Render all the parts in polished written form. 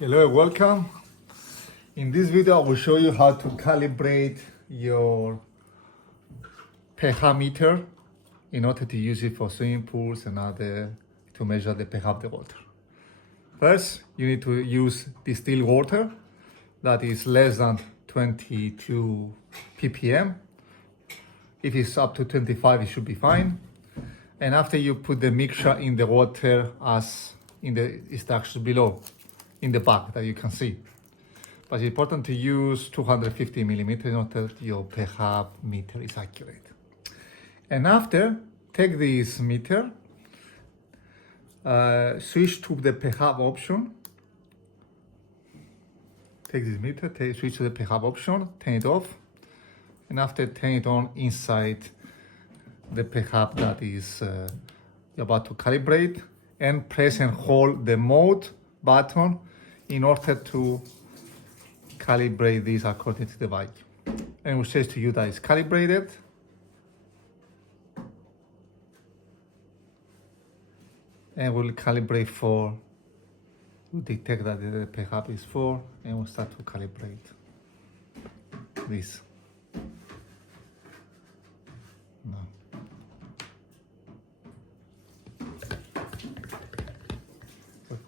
Hello and welcome. In this video, I will show you how to calibrate your pH meter in order to use it for swimming pools and other to measure the pH of the water. First, you need to use distilled water that is less than 22 ppm. If it's up to 25, it should be fine. And after you put the mixture in the water as in the instructions below, in the bag that you can see. But it's important to use 250 millimeters in order that your pH meter is accurate. And after, take this meter, switch to the pH option. Take this meter, switch to the pH option, turn it off. And after, turn it on inside the pH that is you're about to calibrate, and press and hold the mode button in order to calibrate this according to the value. And it says to you that it's calibrated. And we'll calibrate for, we'll detect that the pH is 4, and we'll start to calibrate this. No.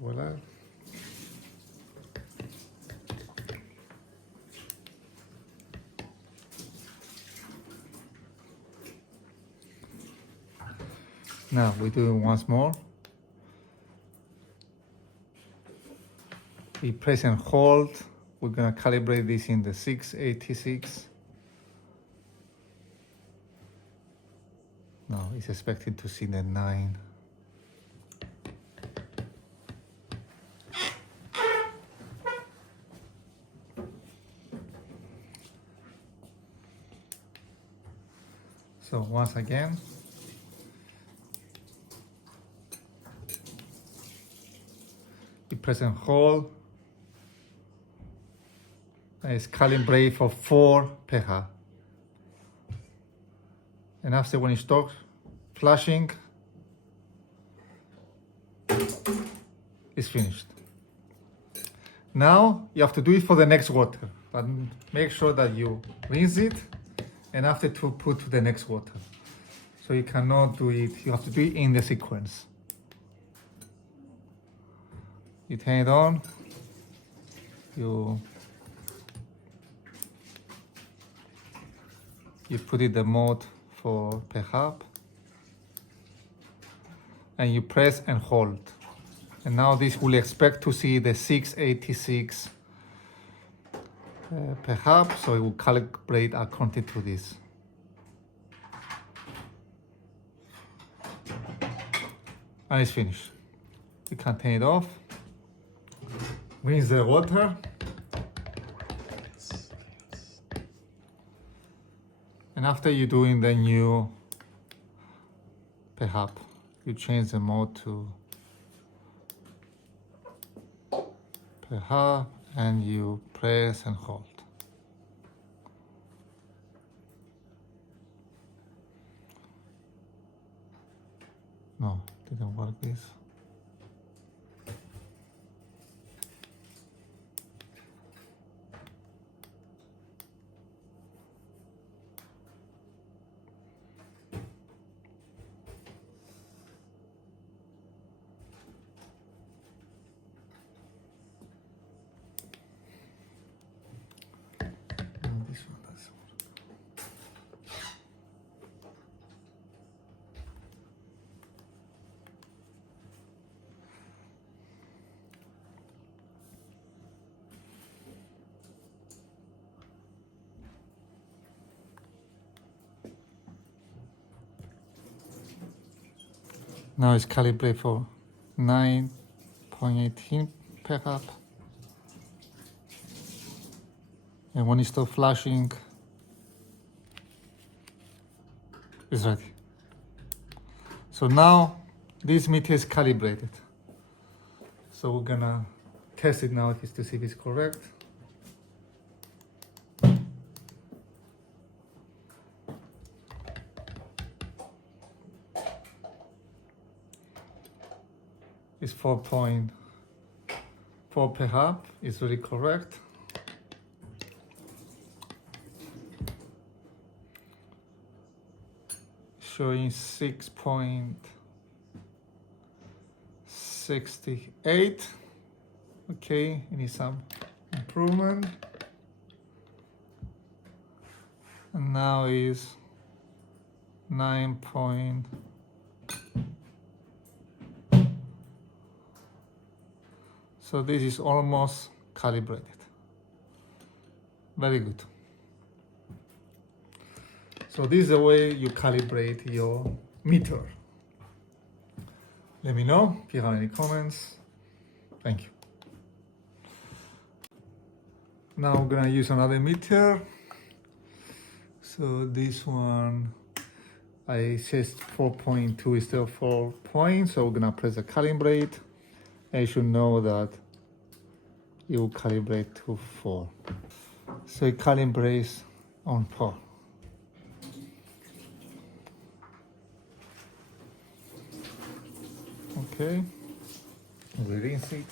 Voila. Now we do it once more. We press and hold. We're gonna calibrate this in the 686. No, it's expected to see the 9. So once again, you press and hold, and it's calibrate for 4 pH. And after, when it stops flashing, it's finished. Now you have to do it for the next water, but make sure that you rinse it and after to put to the next water. So you cannot do it, you have to do it in the sequence. You turn it on, you put it the mode for pH, and you press and hold. And now this will expect to see the 686 pH, so it will calibrate according to this. And it's finished. You can turn it off. Rinse the water. And after you're doing the new pH, you change the mode to pH and you press and hold. No, didn't work this. This one doesn't work. Now it's calibrated for 9.18 pH. And when it stops flashing, it's ready. So now this meter is calibrated. So we're gonna test it now just to see if it's correct. It's 4.4 4 pH is really correct. Showing 6.68. Okay, we need some improvement. And now is 9. So this is almost calibrated. Very good. So this is the way you calibrate your meter. Let me know if you have any comments. Thank you. Now we're gonna use another meter. So this one, I said 4.2 instead of 4 points. So we're gonna press the calibrate. And you should know that it will calibrate to 4. So it calibrates on 4. Okay, we rinse it.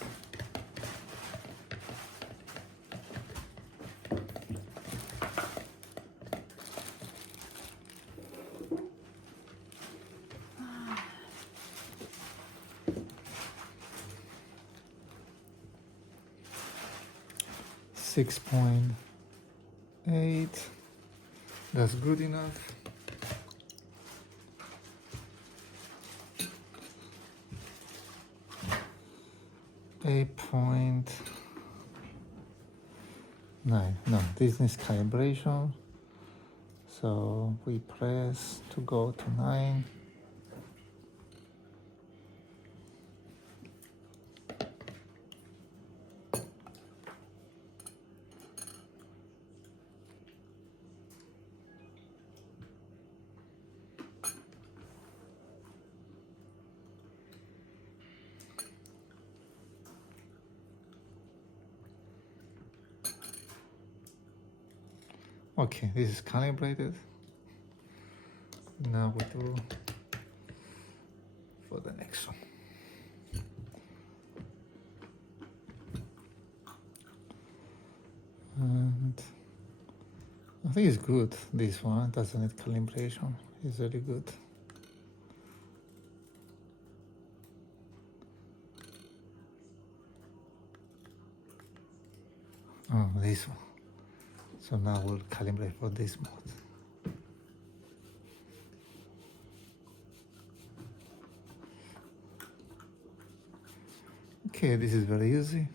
.8, that's good enough. .9. No, this is calibration. So we press to go to 9. Okay, this is calibrated. Now we do for the next one. And I think it's good. This one doesn't need calibration. It's very good. Oh, this one. So now we'll calibrate for this mode. Okay, this is very easy.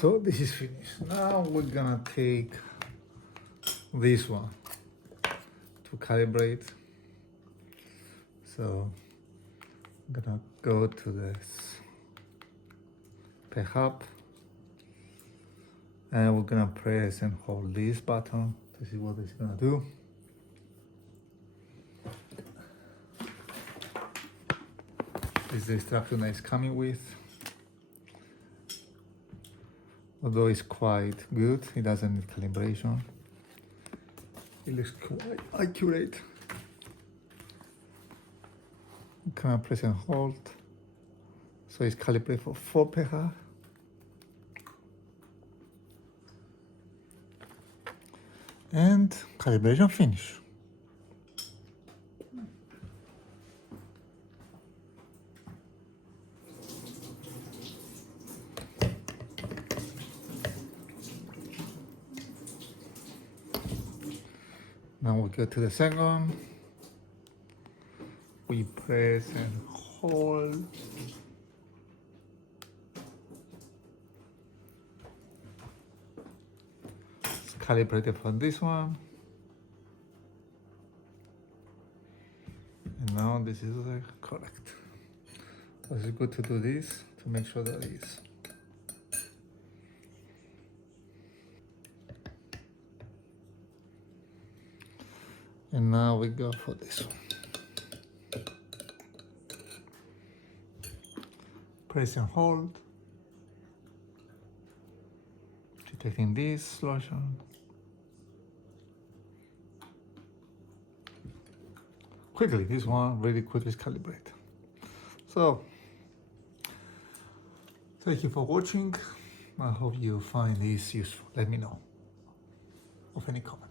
So this is finished. Now we're gonna take this one to calibrate. So I'm gonna go to this pH and we're gonna press and hold this button to see what it's gonna do. This is the instruction that it's coming with. Although it's quite good, it doesn't need calibration. It looks quite accurate. You can press and hold. So it's calibrated for 4 pH. And calibration finish. Now we go to the second. We press and hold. It's calibrated for this one. And now this is correct. So it's good to do this to make sure that it is. And now we go for this one. Press and hold. Detecting this solution. Quickly, this one really quickly calibrate. So, thank you for watching. I hope you find this useful. Let me know of any comment.